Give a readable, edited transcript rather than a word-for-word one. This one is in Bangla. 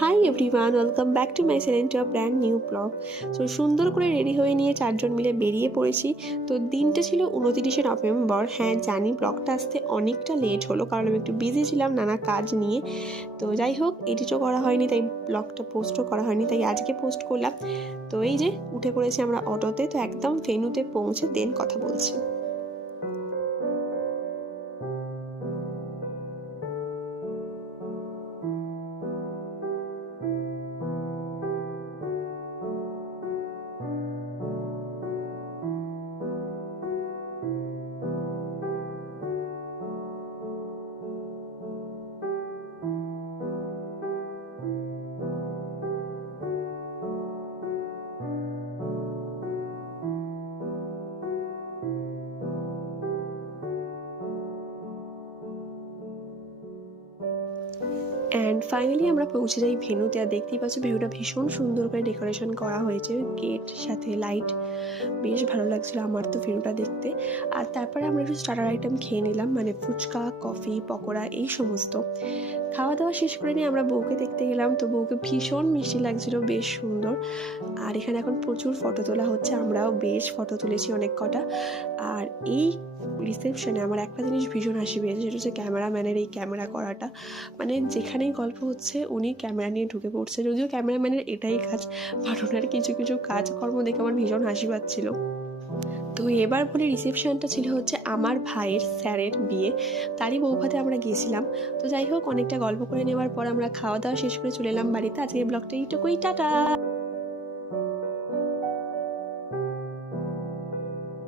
Hi everyone, welcome back to my channel to a brand new blog. So সুন্দর করে রেডি হয়ে নিয়ে চারজন মিলে বেরিয়ে পড়েছি। তো দিনটা ছিল 29শে নভেম্বর। হ্যাঁ জানি ব্লগটা আসতে অনেকটা লেট হলো, কারণ আমি একটু বিজি ছিলাম নানা কাজ নিয়ে। তো যাই হোক, এডিটও করা হয়নি, তাই ব্লগটা পোস্টও করা হয়নি, তাই আজকে পোস্ট করলাম। তো এই যে উঠে পড়েছি আমরা অটোতে, তো একদম ভেন্যুতে পৌঁছে দেন কথা বলছি। অ্যান্ড ফাইনালি আমরা পৌঁছে যাই ভেন্যুতে। আর দেখতেই পাচ্ছ ভেন্যুটা ভীষণ সুন্দর করে ডেকোরেশন করা হয়েছে, গেট সাথে লাইট, বেশ ভালো লাগছিল আমার তো ভেন্যুটা দেখতে। আর তারপরে আমরা একটু স্টার্টার আইটেম খেয়ে নিলাম, মানে ফুচকা, কফি, পকোড়া, এই সমস্ত। খাওয়া দাওয়া শেষ করে নিয়ে আমরা বউকে দেখতে গেলাম। তো বউকে ভীষণ মিষ্টি লাগছিল, বেশ সুন্দর। আর এখানে এখন প্রচুর ফটো তোলা হচ্ছে, আমরাও বেশ ফটো তুলেছি অনেক কটা। আর এই রিসেপশনে আমার একটা জিনিস ভীষণ হাসি পেয়েছে, সেটা হচ্ছে ক্যামেরাম্যানের এই ক্যামেরা করাটা। মানে যেখানেই গল্প হচ্ছে উনি ক্যামেরা নিয়ে ঢুকে পড়ছে, যদিও ক্যামেরাম্যানের এটাই কাজ, বাট ওনার কিছু কিছু কাজকর্ম দেখে আমার ভীষণ হাসি পাচ্ছিল। তো এবার বলে রিসেপশনটা ছিল হচ্ছে আমার ভাইয়ের স্যারের বিয়ে, তারই বৌভাতে আমরা গিয়েছিলাম। তো যাই হোক, অনেকটা গল্প করে নেওয়ার পর আমরা খাওয়া দাওয়া শেষ করে চলে এলাম বাড়িতে। আজকের ব্লগটা এইটুকুই, টাটা।